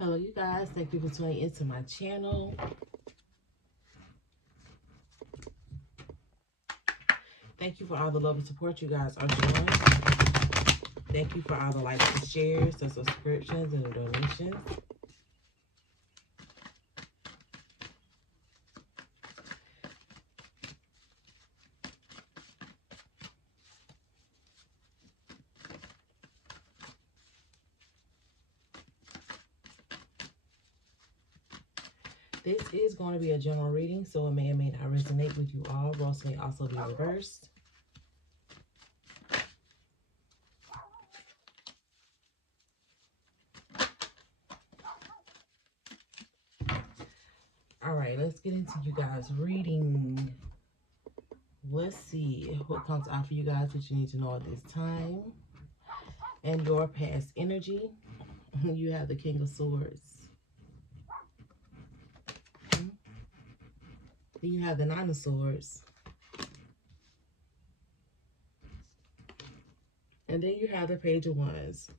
Hello you guys, thank you for tuning into my channel. Thank you for all the love and support you guys are showing. Thank you for all the likes and shares, the subscriptions, and the donations. This is going to be a general reading, so it may or may not resonate with you all. Roles may also be reversed. All right, let's get into you guys' reading. Let's see what comes out for you guys, what you need to know at this time. And your past energy. You have the King of Swords. Then you have the Nine of Swords. And then you have the Page of Wands.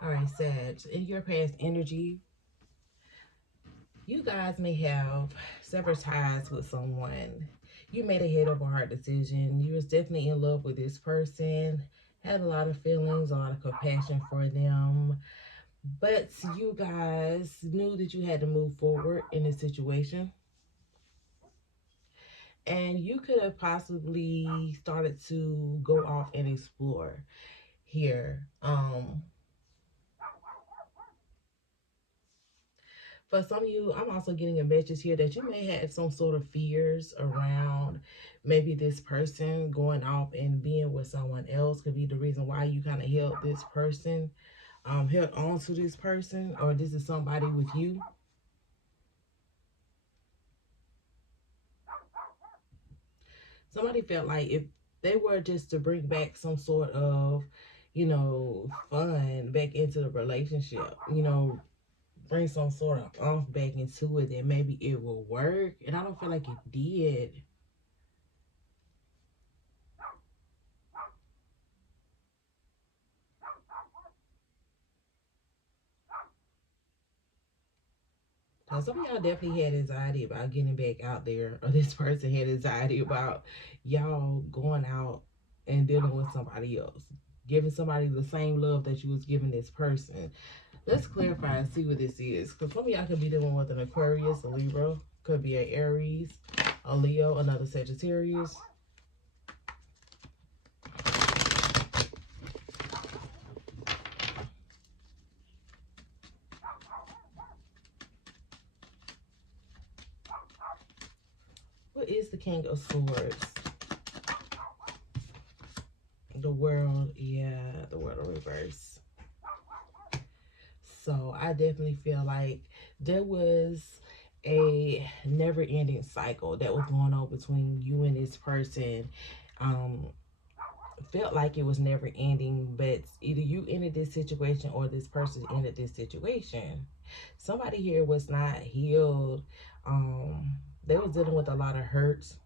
All right, Sag, in your past energy, you guys may have severed ties with someone. You made a head over heart decision. You was definitely in love with this person, had a lot of feelings, a lot of compassion for them. But you guys knew that you had to move forward in this situation. And you could have possibly started to go off and explore here. For some of you, I'm also getting a message here that you may have some sort of fears around maybe this person going off and being with someone else could be the reason why you kind of held this person, held on to this person, or this is somebody with you. Somebody felt like if they were just to bring back some sort of, fun back into the relationship, bring some sort of off back into it, then maybe it will work. And I don't feel like it did. Now, some of y'all definitely had anxiety about getting back out there, or this person had anxiety about y'all going out and dealing with somebody else, giving somebody the same love that you was giving this person. Let's clarify and see what this is, because some of y'all could be dealing with an Aquarius, a Libra, could be an Aries, a Leo, another Sagittarius. What is the King of Swords? The World, yeah, the World of Reverse. So I definitely feel like there was a never-ending cycle that was going on between you and this person. Um, Felt like it was never ending, but either you ended this situation or this person ended this situation. Somebody here was not healed. They was dealing with a lot of hurts.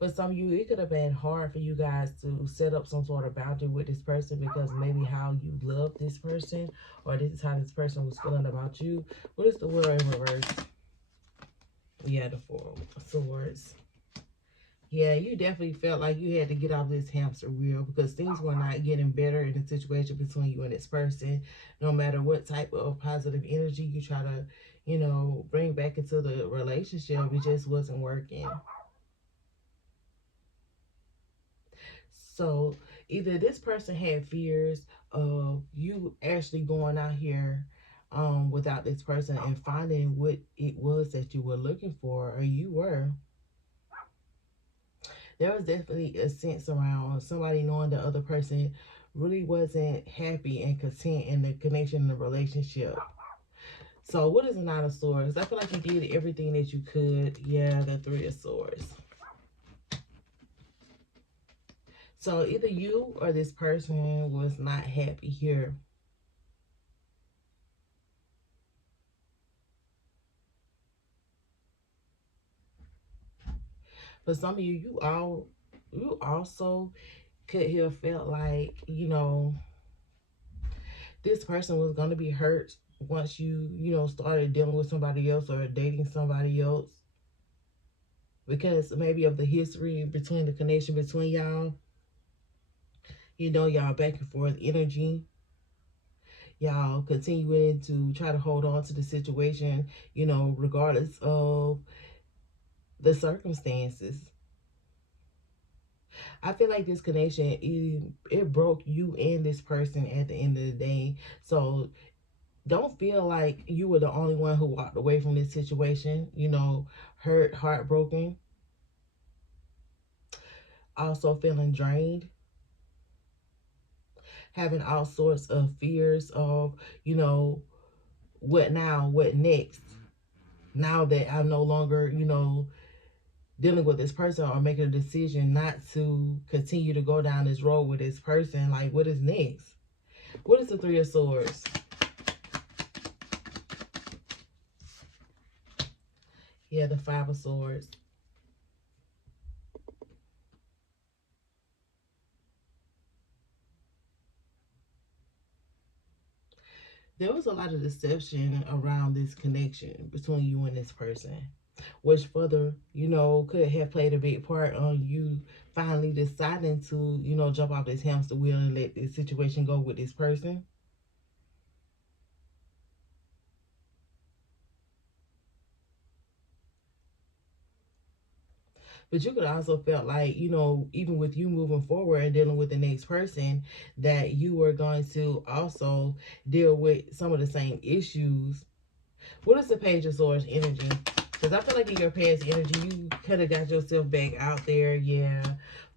For some of you, it could have been hard for you guys to set up some sort of boundary with this person because maybe how you love this person, or this is how this person was feeling about you. What is the World in reverse? Yeah, the Four of Swords. Yeah, you definitely felt like you had to get off this hamster wheel because things were not getting better in the situation between you and this person. No matter what type of positive energy you try to, bring back into the relationship, it just wasn't working. So either this person had fears of you actually going out here without this person and finding what it was that you were looking for, or you were. There was definitely a sense around somebody knowing the other person really wasn't happy and content in the connection in the relationship. So what is the Nine of Swords? I feel like you did everything that you could. Yeah, the Three of Swords. So either you or this person was not happy here. For some of you, you all You also could have felt like, this person was going to be hurt once you started dealing with somebody else or dating somebody else, because maybe of the history between the connection between y'all. Y'all back and forth energy. Y'all continuing to try to hold on to the situation, regardless of the circumstances. I feel like this connection, it broke you and this person at the end of the day. So don't feel like you were the only one who walked away from this situation, hurt, heartbroken, also feeling drained, having all sorts of fears of, what now, what next? Now that I'm no longer, dealing with this person or making a decision not to continue to go down this road with this person, like what is next? What is the Three of Swords? Yeah, the Five of Swords. There was a lot of deception around this connection between you and this person, which further, could have played a big part on you finally deciding to, jump off this hamster wheel and let this situation go with this person. But you could also felt like, even with you moving forward and dealing with the next person, that you were going to also deal with some of the same issues. What is the Page of Swords energy? Because I feel like in your past energy, you could have got yourself back out there. Yeah.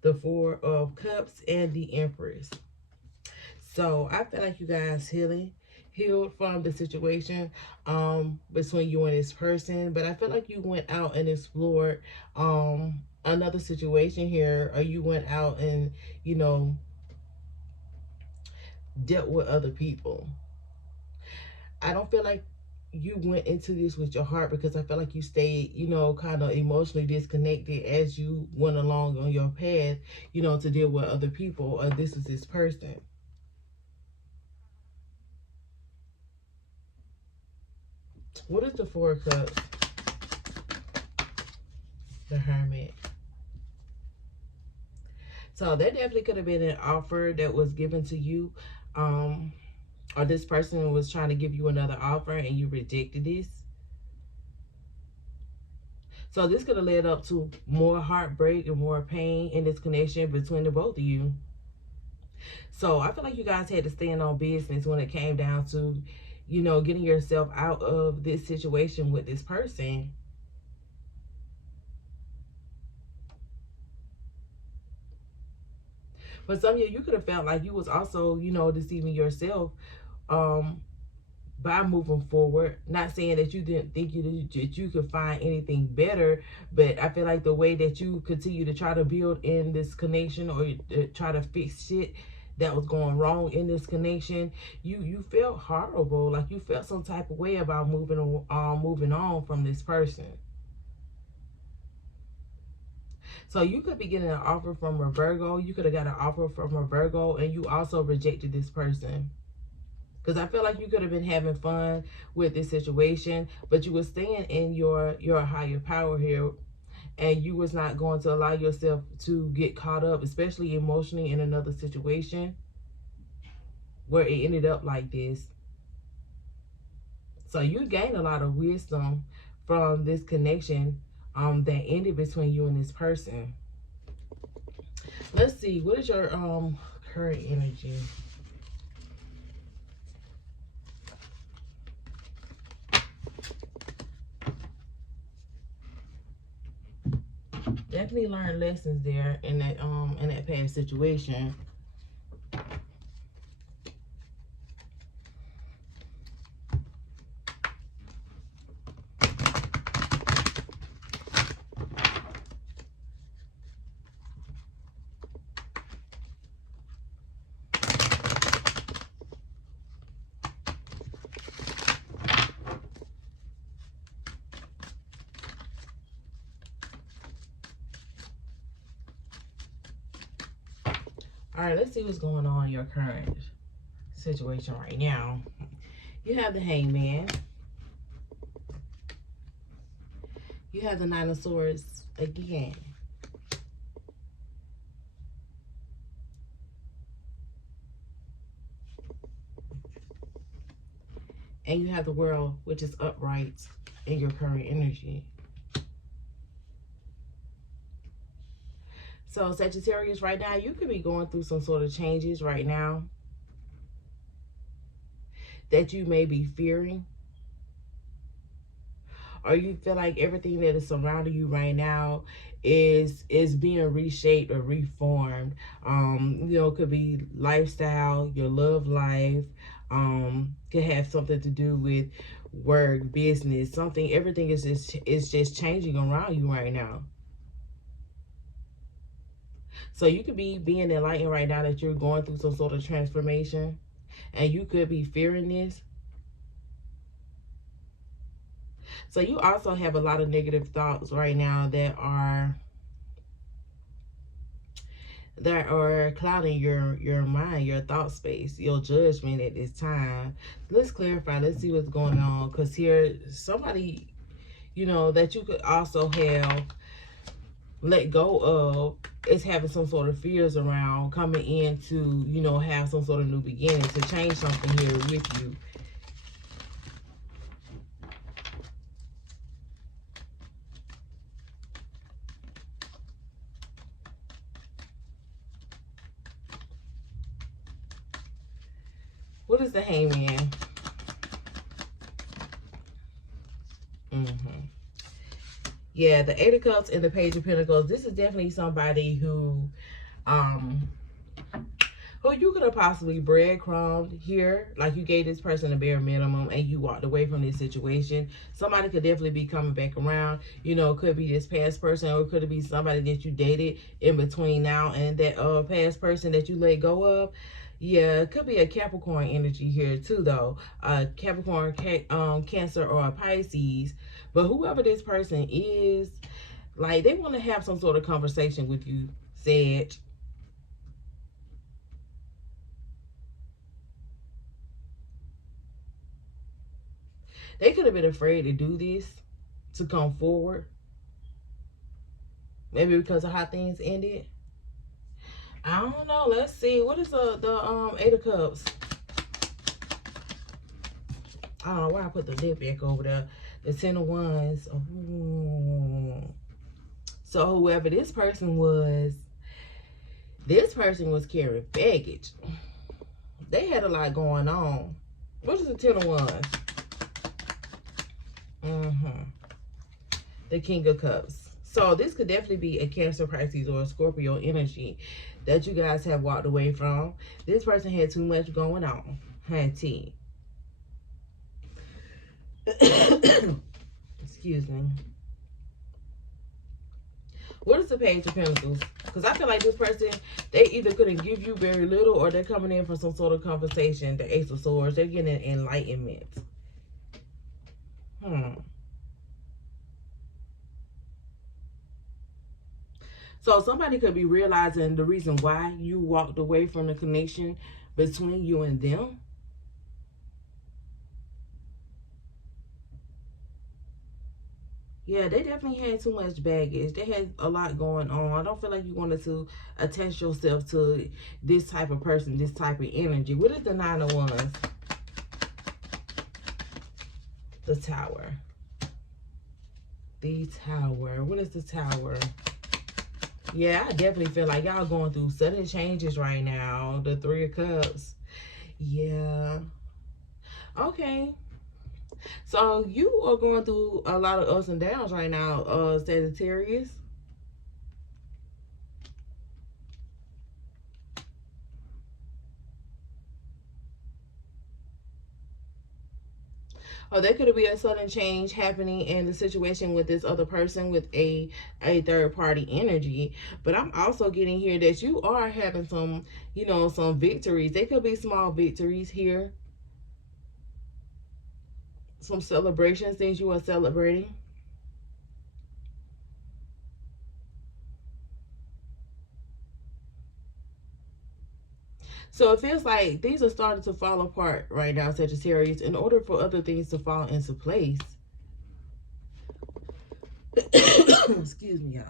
The Four of Cups and the Empress. So I feel like you guys healed from the situation between you and this person. But I feel like you went out and explored another situation here, or you went out and, dealt with other people. I don't feel like you went into this with your heart, because I feel like you stayed, kind of emotionally disconnected as you went along on your path, to deal with other people, or this is this person. What is the Four of Cups? The Hermit. So that definitely could have been an offer that was given to you, or this person was trying to give you another offer and you rejected this. So this could have led up to more heartbreak and more pain in this connection between the both of you. So I feel like you guys had to stand on business when it came down to, getting yourself out of this situation with this person. For some of you could have felt like you was also, deceiving yourself by moving forward. Not saying that you didn't think that you could find anything better, but I feel like the way that you continue to try to build in this connection, or try to fix shit that was going wrong in this connection, you felt horrible. Like you felt some type of way about moving on from this person. So you could be getting an offer from a Virgo. You could have got an offer from a Virgo and you also rejected this person. Because I feel like you could have been having fun with this situation, but you were staying in your higher power here, and you was not going to allow yourself to get caught up, especially emotionally, in another situation where it ended up like this. So you gained a lot of wisdom from this connection that ended between you and this person. Let's see, what is your current energy? Definitely learned lessons there in that past situation. All right, let's see what's going on in your current situation right now. You have the Hangman. You have the Nine of Swords again. And you have the World, which is upright in your current energy. So Sagittarius, right now, you could be going through some sort of changes right now that you may be fearing. Or you feel like everything that is surrounding you right now is being reshaped or reformed. You know, it could be lifestyle, your love life, could have something to do with work, business, something. Everything is just changing around you right now. So you could be being enlightened right now that you're going through some sort of transformation, and you could be fearing this. So you also have a lot of negative thoughts right now that are clouding your mind, your thought space, your judgment at this time. Let's clarify. Let's see what's going on, because here somebody, you know, that you could also have let go of is having some sort of fears around coming in to, you know, have some sort of new beginning, to change something here with you. What is the Hangman? Yeah, the Eight of Cups and the Page of Pentacles. This is definitely somebody who you could have possibly breadcrumbed here. Like, you gave this person a bare minimum and you walked away from this situation. Somebody could definitely be coming back around. You know, it could be this past person, or it could be somebody that you dated in between now and that past person that you let go of. Yeah, it could be a Capricorn energy here too, though. Capricorn, Cancer, or a Pisces. But whoever this person is, like, they want to have some sort of conversation with you, Sag. They could have been afraid to do this, to come forward. Maybe because of how things ended. I don't know. Let's see. What is the Eight of Cups? I don't know why I put the lip back over there. The Ten of Wands. Ooh. So whoever this person was carrying baggage. They had a lot going on. What is the Ten of Wands? The King of Cups. So this could definitely be a Cancer, Pisces, or a Scorpio energy that you guys have walked away from. This person had too much going on. Hunty. Excuse me. What is the Page of Pentacles? Because I feel like this person, they either couldn't give you very little, or they're coming in for some sort of conversation. The Ace of Swords, they're getting enlightenment. So somebody could be realizing the reason why you walked away from the connection between you and them. Yeah, they definitely had too much baggage. They had a lot going on. I don't feel like you wanted to attach yourself to this type of person, this type of energy. What is the Nine of Wands? The Tower. The Tower. What is the Tower? Yeah, I definitely feel like y'all going through sudden changes right now. The Three of Cups. Yeah. Okay. So you are going through a lot of ups and downs right now, Sagittarius. Or there could be a sudden change happening in the situation with this other person with a third party energy. But I'm also getting here that you are having some, you know, some victories. They could be small victories here. Some celebrations, things you are celebrating. So it feels like things are starting to fall apart right now, Sagittarius. In order for other things to fall into place, excuse me, y'all.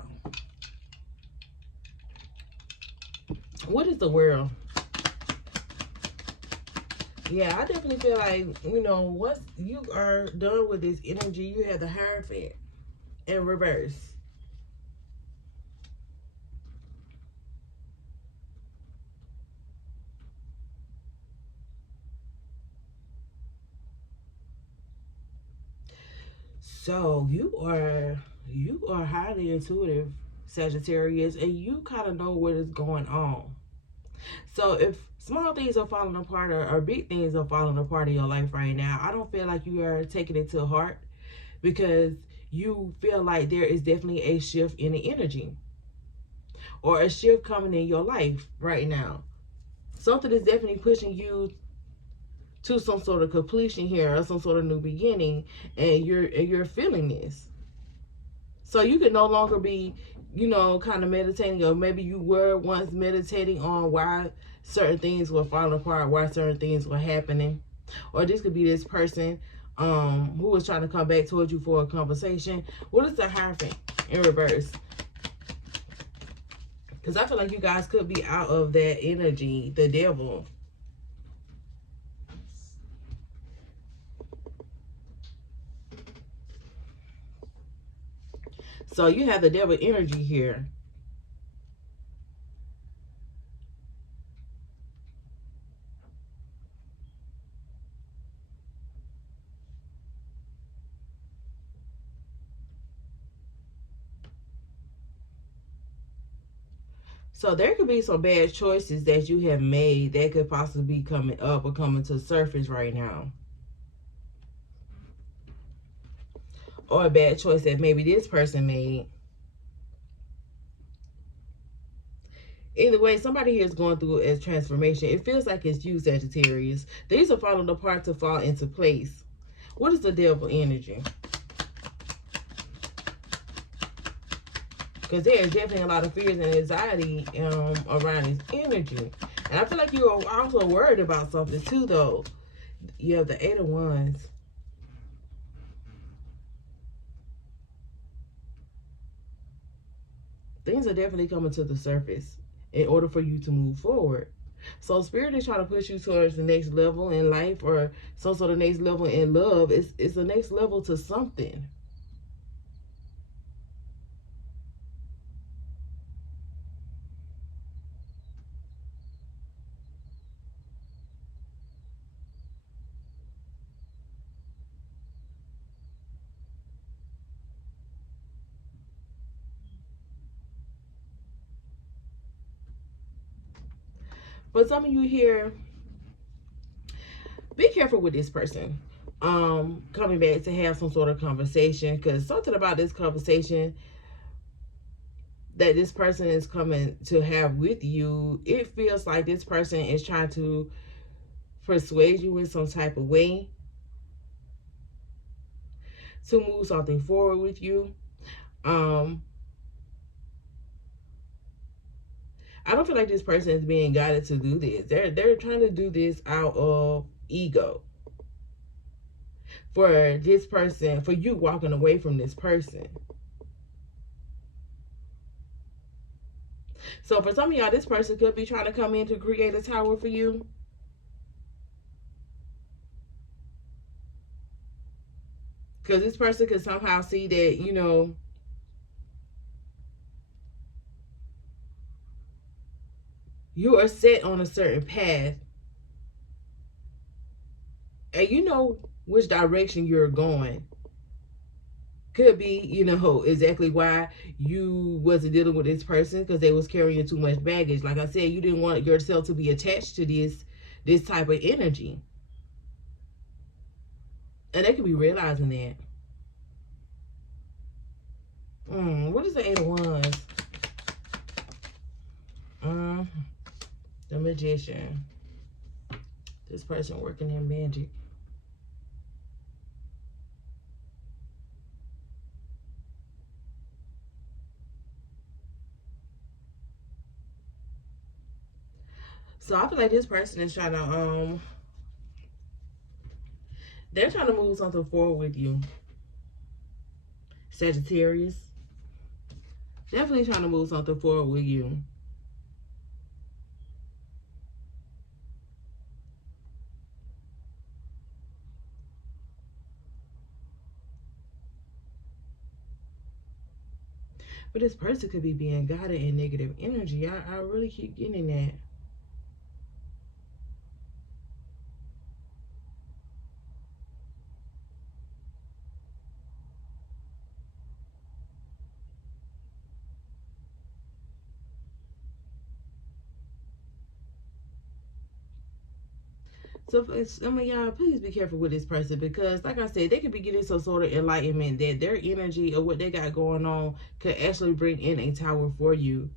What is the world? Yeah, I definitely feel like, once you are done with this energy, you have the Hierophant in reverse. So you are highly intuitive, Sagittarius, and you kind of know what is going on. So if small things are falling apart or big things are falling apart in your life right now, I don't feel like you are taking it to heart, because you feel like there is definitely a shift in the energy or a shift coming in your life right now. Something is definitely pushing you to some sort of completion here or some sort of new beginning, and you're feeling this. So you can no longer be, kind of meditating, or maybe you were once meditating on why certain things were falling apart, why certain things were happening. Or this could be this person who was trying to come back towards you for a conversation. What is the Hierophant in reverse? Because I feel like you guys could be out of that energy, the devil. So you have the devil energy here. So there could be some bad choices that you have made that could possibly be coming up or coming to the surface right now. Or a bad choice that maybe this person made. Either way, somebody here is going through a transformation. It feels like it's you, Sagittarius. These are falling apart to fall into place. What is the devil energy? Because there is definitely a lot of fears and anxiety around his energy. And I feel like you're also worried about something too, though. You have the Eight of Wands. Things are definitely coming to the surface in order for you to move forward. So Spirit is trying to push you towards the next level in life, or some sort of next level in love. It's the next level to something. But some of you here, be careful with this person coming back to have some sort of conversation, because something about this conversation that this person is coming to have with you, it feels like this person is trying to persuade you in some type of way to move something forward with you. I don't feel like this person is being guided to do this. They're trying to do this out of ego. For this person, for you walking away from this person. So for some of y'all, this person could be trying to come in to create a tower for you. Because this person could somehow see that, you are set on a certain path. And you know which direction you're going. Could be, exactly why you wasn't dealing with this person, because they was carrying too much baggage. Like I said, you didn't want yourself to be attached to this type of energy. And they could be realizing that. What is the Eight of Wands? The Magician. This person working in magic. So I feel like this person is trying to they're trying to move something forward with you. Sagittarius. Definitely trying to move something forward with you. But this person could be being guided in negative energy. I really keep getting that. So, I mean, y'all, please be careful with this person because, like I said, they could be getting some sort of enlightenment that their energy or what they got going on could actually bring in a tower for you.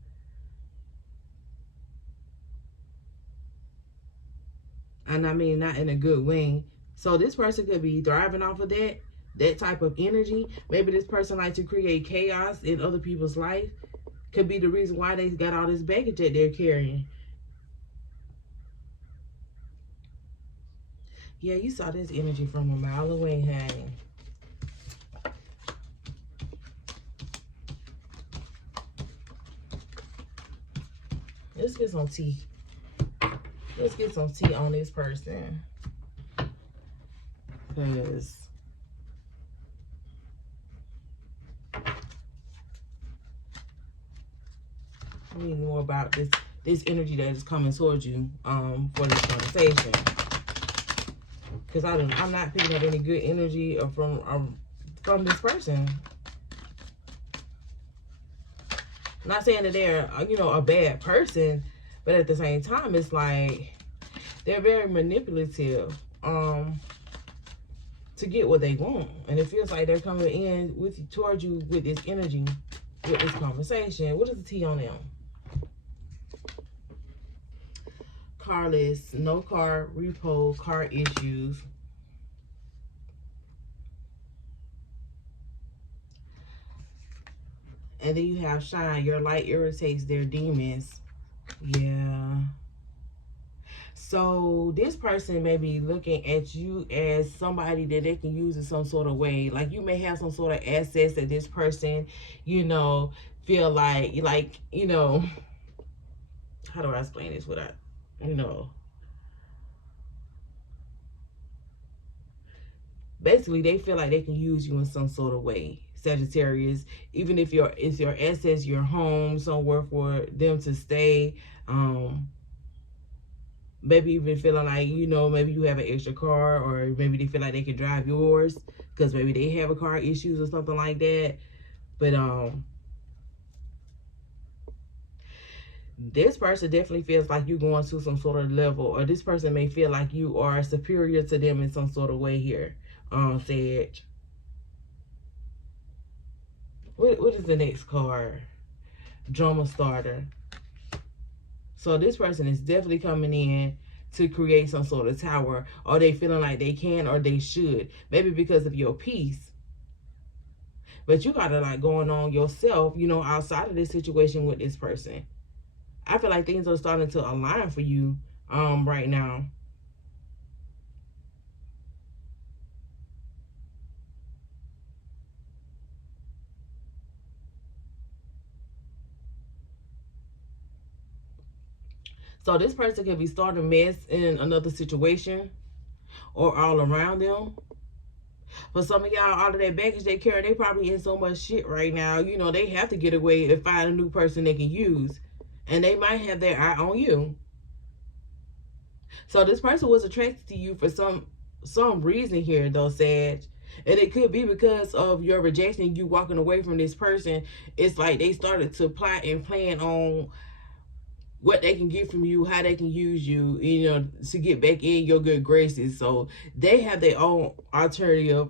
And I mean, not in a good way. So this person could be thriving off of that type of energy. Maybe this person likes to create chaos in other people's life. Could be the reason why they got all this baggage that they're carrying. Yeah, you saw this energy from a mile away, honey. Let's get some tea. Let's get some tea on this person. Because we need more about this energy that is coming towards you for this conversation. Because I'm not picking up any good energy from this person. I'm not saying that they're a bad person, but at the same time, it's like they're very manipulative to get what they want, and it feels like they're coming in towards you with this energy, with this conversation. What is the tea on them? Carless, no car, repo, car issues. And then you have shine. Your light irritates their demons. Yeah. So this person may be looking at you as somebody that they can use in some sort of way. Like you may have some sort of assets that this person, feel like, how do I explain this without, basically they feel like they can use you in some sort of way. Sagittarius, even if it's your assets, your home, somewhere for them to stay, maybe even feeling like, maybe you have an extra car, or maybe they feel like they can drive yours because maybe they have a car issues or something like that. But this person definitely feels like you're going to some sort of level, or this person may feel like you are superior to them in some sort of way here. Sag. What is the next card? Drama starter. So this person is definitely coming in to create some sort of tower, or they feeling like they can or they should, maybe because of your peace. But you got a lot going on yourself, outside of this situation with this person. I feel like things are starting to align for you right now. So this person can be starting a mess in another situation or all around them. For some of y'all, all of that baggage they carry, they probably in so much shit right now. They have to get away and find a new person they can use. And they might have their eye on you. So this person was attracted to you for some reason here, though, Sag. And it could be because of your rejection, you walking away from this person. It's like they started to plot and plan on what they can get from you, how they can use you, to get back in your good graces. So they have their own alternative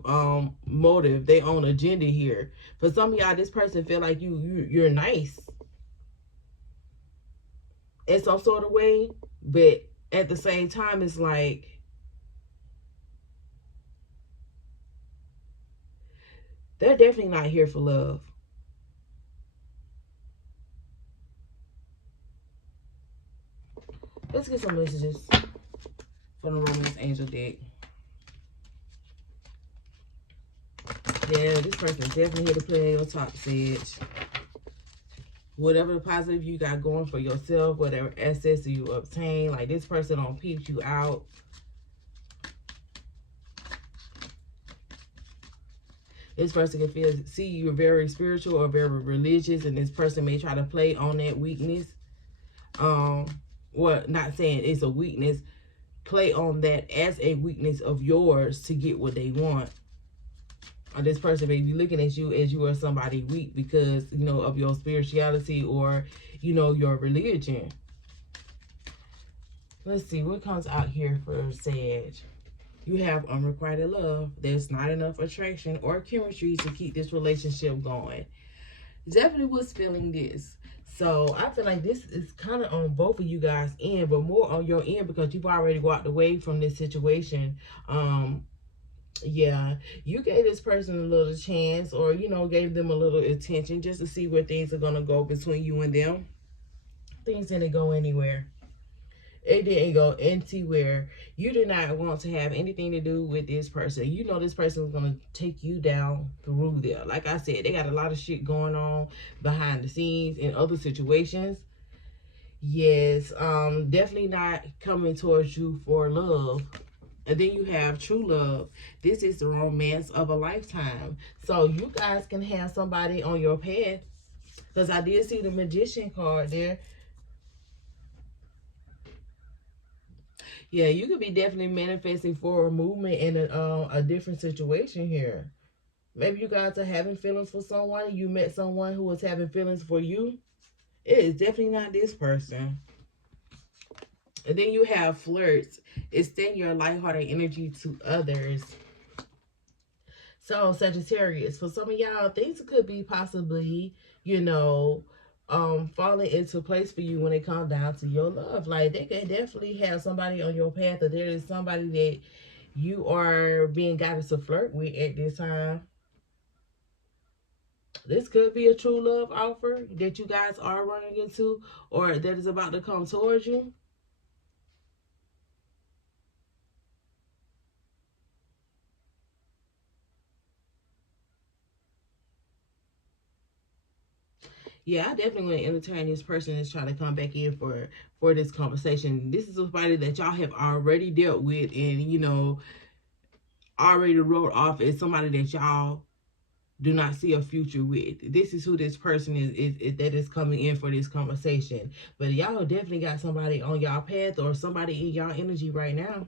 motive, their own agenda here. For some of y'all, this person feel like you're nice in some sort of way, but at the same time, it's like they're definitely not here for love. Let's get some messages from the Romance Angel deck. Yeah, this person is definitely here to play your top, Sage. Whatever positive you got going for yourself, whatever assets you obtain, like this person don't peep you out. This person can see you're very spiritual or very religious, and this person may try to play on that weakness. Well, not saying it's a weakness, play on that as a weakness of yours to get what they want. Or this person may be looking at you as you are somebody weak because, you know, of your spirituality or, you know, your religion. Let's see what comes out here for Sag. You have unrequited love. There's not enough attraction or chemistry to keep this relationship going. Definitely was feeling this. So I feel like this is kind of on both of you guys' end, but more on your end because you've already walked away from this situation. Yeah, you gave this person a little chance, or, you know, gave them a little attention just to see where things are going to go between you and them. Things didn't go anywhere. It didn't go anywhere. You did not want to have anything to do with this person. You know this person is going to take you down through there. Like I said, they got a lot of shit going on behind the scenes in other situations. Yes, definitely not coming towards you for love. And then you have true love. This is the romance of a lifetime. So you guys can have somebody on your path. Because I did see the Magician card there. Yeah, you could be definitely manifesting for a movement in a different situation here. Maybe you guys are having feelings for someone. You met someone who was having feelings for you. It is definitely not this person. And then you have flirts. Extend your lighthearted energy to others. So, Sagittarius, for some of y'all, things could be possibly, you know, falling into place for you when it comes down to your love. Like, they could definitely have somebody on your path, or there is somebody that you are being guided to flirt with at this time. This could be a true love offer that you guys are running into, or that is about to come towards you. Yeah, I definitely want to entertain this person that's trying to come back in for this conversation. This is somebody that y'all have already dealt with and, you know, already wrote off as somebody that y'all do not see a future with. This is who this person is that is coming in for this conversation. But y'all definitely got somebody on y'all path or somebody in y'all energy right now.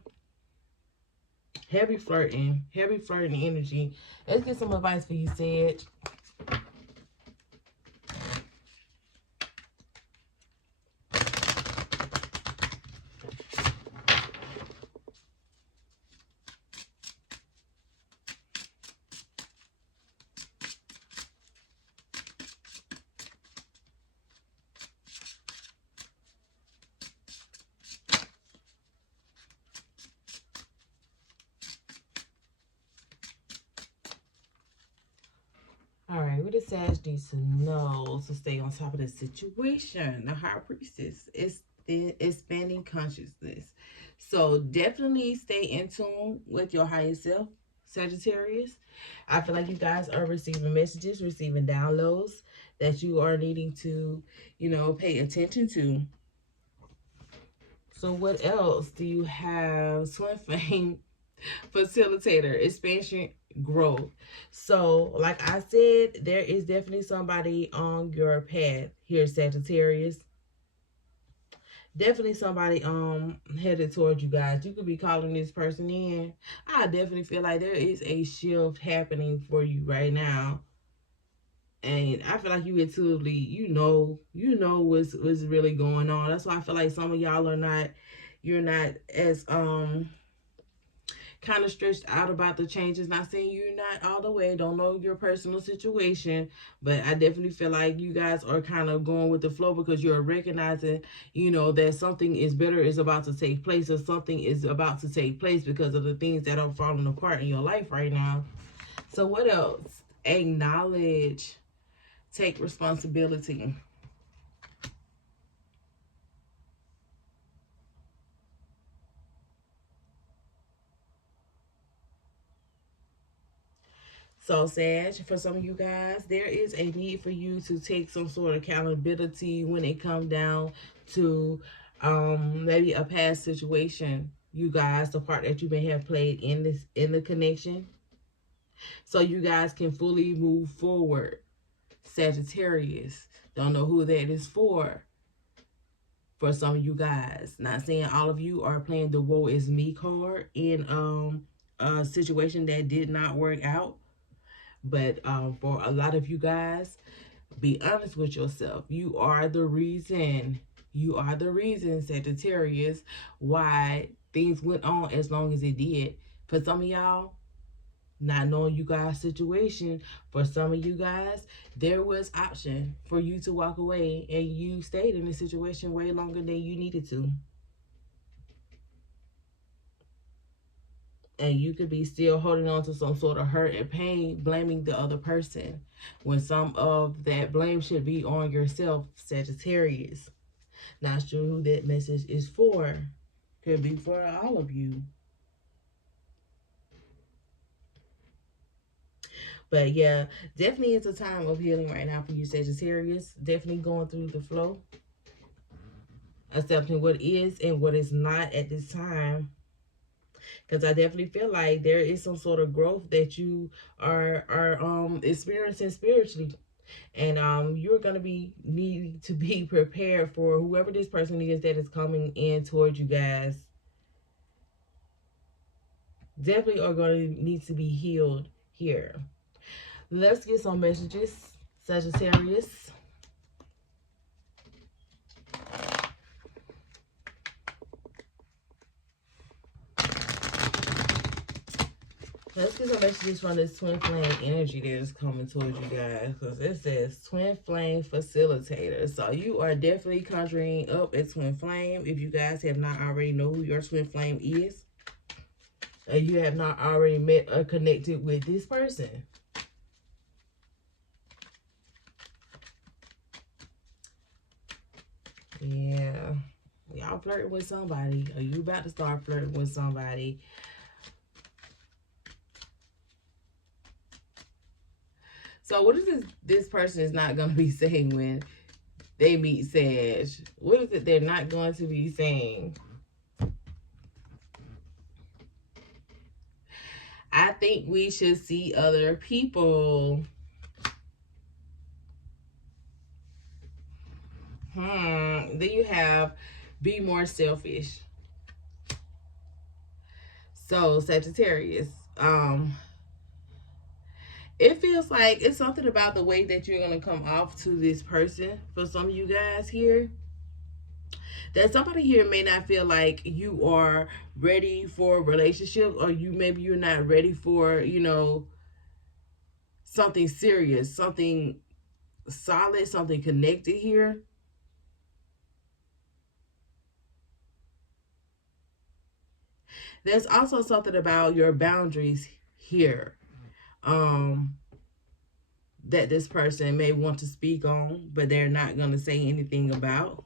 Heavy flirting energy. Let's get some advice for you, Sag. All right, what does Sag need to know to stay on top of the situation? The High Priestess is the expanding consciousness. So definitely stay in tune with your higher self, Sagittarius. I feel like you guys are receiving messages, receiving downloads that you are needing to, you know, pay attention to. So what else do you have? Twin Flame facilitator, expansion, growth. So like I said, there is definitely somebody on your path here, Sagittarius. Definitely somebody headed towards you guys. You could be calling this person in. I definitely feel like there is a shift happening for you right now. And I feel like you intuitively, you know what's really going on. That's why I feel like some of y'all are not, you're not as kind of stressed out about the changes. Not saying you're not all the way, don't know your personal situation, but I definitely feel like you guys are kind of going with the flow because you're recognizing, you know, that something is better is about to take place, or something is about to take place because of the things that are falling apart in your life right now. So what else? Acknowledge, take responsibility. So, Sag, for some of you guys, there is a need for you to take some sort of accountability when it comes down to maybe a past situation. You guys, the part that you may have played in the connection, so you guys can fully move forward. Sagittarius, don't know who that is for some of you guys. Not saying all of you are playing the woe is me card in a situation that did not work out. But for a lot of you guys, be honest with yourself. You are the reason. You are the reason, Sagittarius, why things went on as long as it did. For some of y'all, not knowing you guys' situation, for some of you guys, there was option for you to walk away, and you stayed in this situation way longer than you needed to. And you could be still holding on to some sort of hurt and pain, blaming the other person, when some of that blame should be on yourself, Sagittarius. Not sure who that message is for. Could be for all of you. But yeah, definitely it's a time of healing right now for you, Sagittarius. Definitely going through the flow, accepting what is and what is not at this time. Because I definitely feel like there is some sort of growth that you are experiencing spiritually. And you're gonna be need to be prepared for whoever this person is that is coming in towards you guys. Definitely are going to need to be healed here. Let's get some messages, Sagittarius. Let's get some messages from this twin flame energy that is coming towards you guys. Because it says twin flame facilitator. So you are definitely conjuring up a twin flame. If you guys have not already know who your twin flame is, and you have not already met or connected with this person. Yeah. Y'all flirting with somebody. Or you about to start flirting with somebody. So what is this person is not going to be saying when they meet Sag? What is it they're not going to be saying? I think we should see other people. Then you have be more selfish. So Sagittarius, it feels like it's something about the way that you're going to come off to this person for some of you guys here. That somebody here may not feel like you are ready for a relationship, or maybe you're not ready for, something serious, something solid, something connected here. There's also something about your boundaries here. That this person may want to speak on, but they're not going to say anything about.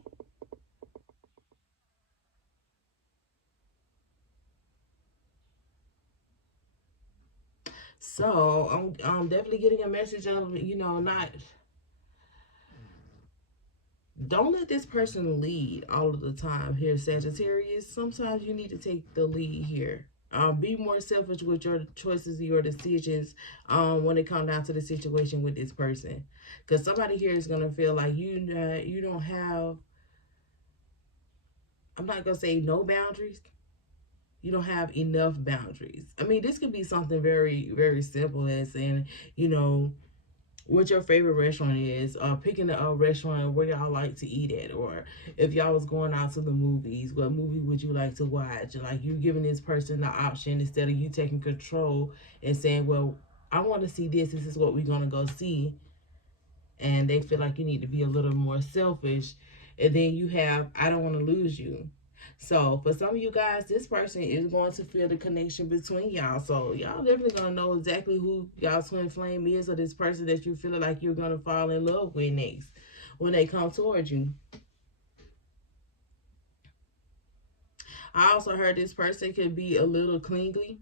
So I'm definitely getting a message of, not, don't let this person lead all of the time here, Sagittarius. Sometimes you need to take the lead here. Be more selfish with your choices, your decisions, when it comes down to the situation with this person. Because somebody here is going to feel like you don't have, I'm not going to say no boundaries. You don't have enough boundaries. I mean, this could be something very, very simple as in, what your favorite restaurant is, picking a restaurant where y'all like to eat at, or if y'all was going out to the movies, what movie would you like to watch? Like, you giving this person the option instead of you taking control and saying, well, I want to see this is what we're going to go see. And they feel like you need to be a little more selfish. And then you have, I don't want to lose you. So for some of you guys, this person is going to feel the connection between y'all. So y'all definitely going to know exactly who y'all twin flame is, or this person that you feel like you're going to fall in love with next when they come towards you. I also heard this person could be a little clingy.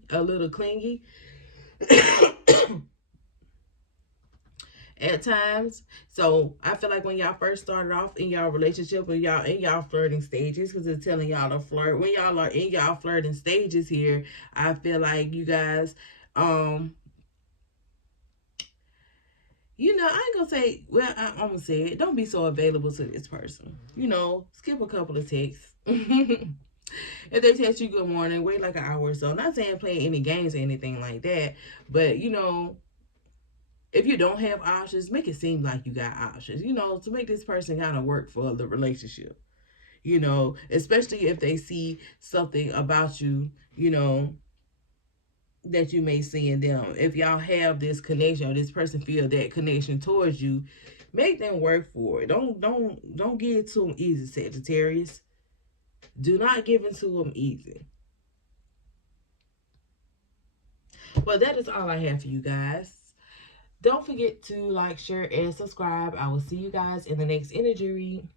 at times. So I feel like when y'all first started off in y'all relationship, when y'all in y'all flirting stages, because it's telling y'all to flirt, when y'all are in y'all flirting stages here, I feel like you guys, you know, I ain't gonna say, well, I'm gonna say it, don't be so available to this person. You know, skip a couple of texts. If they text you good morning, wait like an hour or so. Not saying play any games or anything like that, but you know, if you don't have options, make it seem like you got options, you know, to make this person kind of work for the relationship, you know, especially if they see something about you, you know, that you may see in them. If y'all have this connection or this person feel that connection towards you, make them work for it. Don't give it to them easy, Sagittarius. Do not give it to them easy. Well, that is all I have for you guys. Don't forget to like, share, and subscribe. I will see you guys in the next energy read.